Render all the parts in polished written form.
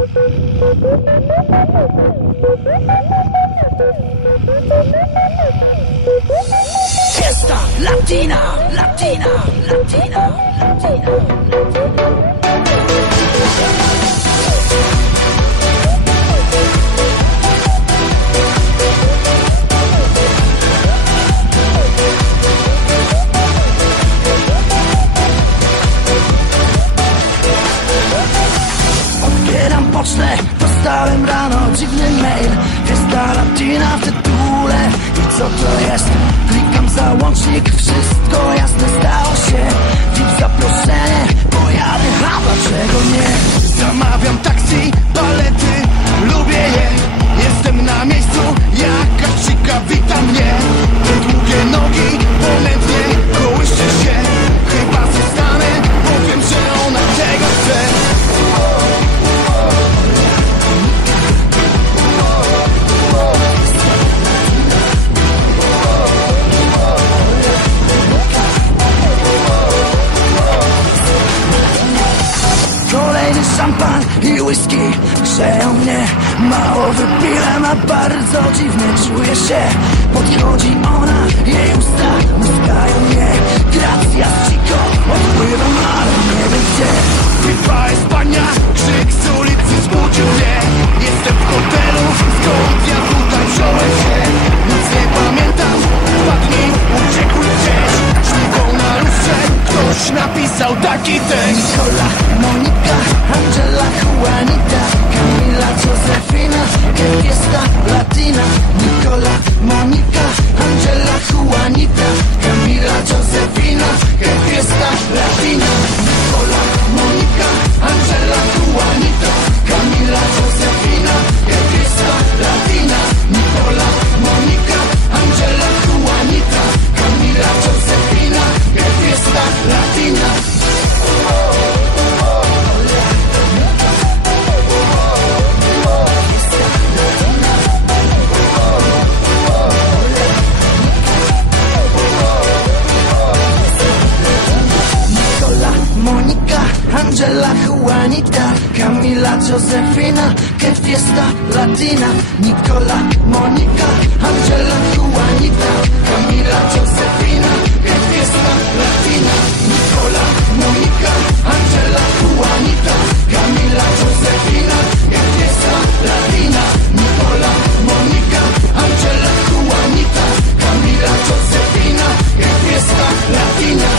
Fiesta Latina, Latina, Latina, Latina, Latina. Otwieram pocztę, dostałem rano dziwny mail. Fiesta Latina w tytule. I co to jest? Klikam załącznik, wszystko jasne stało się. VIP zaproszenie, pojadę, a dlaczego nie? Zamawiam taksi, palety, lubię je. Jestem na miejscu, jakaś cika wita mnie. Te długie nogi, ponętnie kołysze się. Chyba zostanę, bo wiem, że ona tego chce. Kolejny szampan i whisky grzeją mnie. Mało wypiłem, a bardzo dziwnie czuję się. Podchodzi ona, jej usta muskają mnie. Gracias chico, odpływam, ale nie wiem gdzie. Pipa Espania, krzyk z ulicy zbudził mnie. Jestem w hotelu, skąd ja tutaj wziąłem się. Nic nie pamiętam, 2 dni uciekły gdzieś. Szybką na lustrze ktoś napisał taki tekst. Nicola, Monika, Angela, Juanita, Camila, Josefina, que fiesta latina. Nicola, Monika, Angela, Juanita, Camila, Josefina, que fiesta latina. Nicola, Monika, Angela, Juanita, Camila, Josefina, que fiesta latina. Nicola, Monika, Angela, Juanita, Camila, Josefina, que fiesta latina. Monika, Angela, Juanita, Camila, Josefina, que fiesta latina. Nicola, Monika, Angela, Juanita, Camila, Josefina, que fiesta latina. Nicola, Monika, Angela, Juanita, Camila, Josefina, que fiesta latina. Nicola, Monika, Angela, Juanita, Camila, Josefina, que fiesta latina.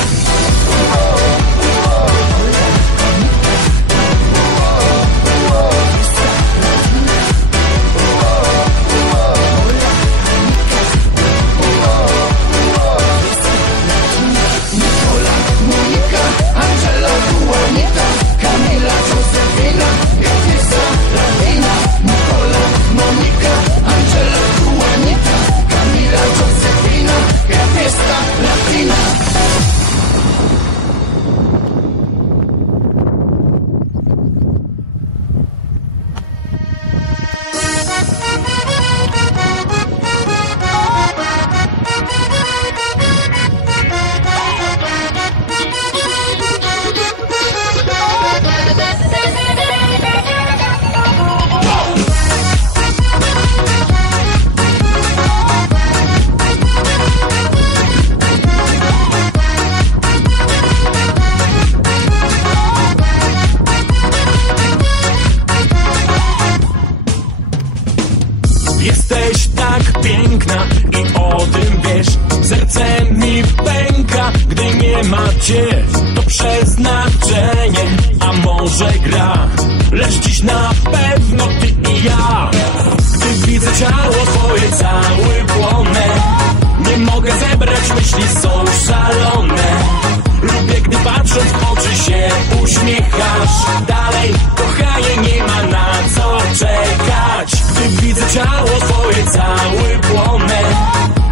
Jesteś tak piękna i o tym wiesz. Serce mi pęka, gdy nie ma cię. To przeznaczenie, a może gra. Lecz dziś na pewno ty i ja. Gdy widzę ciało twoje, cały płonę. Nie mogę zebrać myśli, są szalone. Lubię, gdy patrząc w oczy się uśmiechasz. Dalej, kochanie, nie ma na co czekać. Gdy widzę ciało twoje, cały płonę.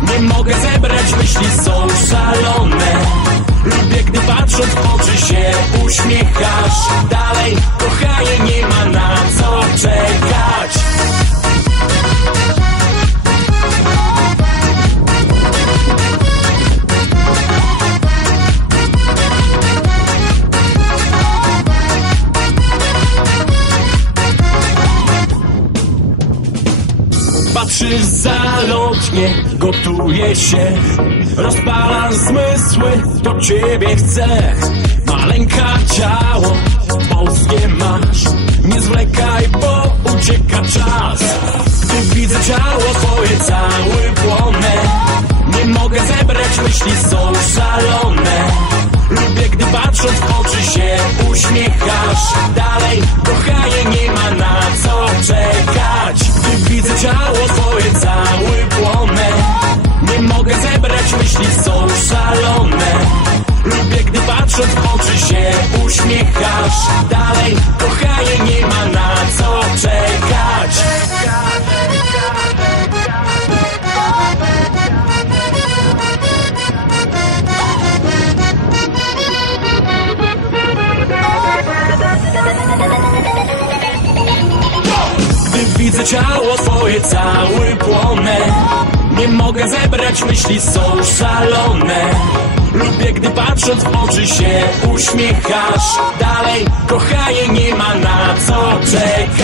Nie mogę zebrać myśli, są szalone. Lubię, gdy patrząc w oczy się uśmiechasz. Dalej, kochanie, nie ma na co czekać. tańczysz zalotnie, gotuje się, rozpalam zmysły, to ciebie chcę. Maleńka ciało, boskie masz, nie zwlekaj, bo ucieka czas. Gdy widzę ciało twoje, cały płonę, nie mogę zebrać myśli, są szalone. Lubię, gdy patrząc w oczy się uśmiechasz. Dalej, kochanie, nie ma na co czekać. Gdy widzę ciało twoje, cały płonę, nie mogę zebrać myśli, są szalone. Lubię, gdy patrząc w oczy się uśmiechasz. Dalej, kochanie, nie ma na co czekać. Gdy widzę ciało twoje, cały płonę, nie mogę zebrać myśli, są szalone. Lubię, gdy patrząc w oczy się uśmiechasz. Dalej, kochanie, nie ma na co czekać.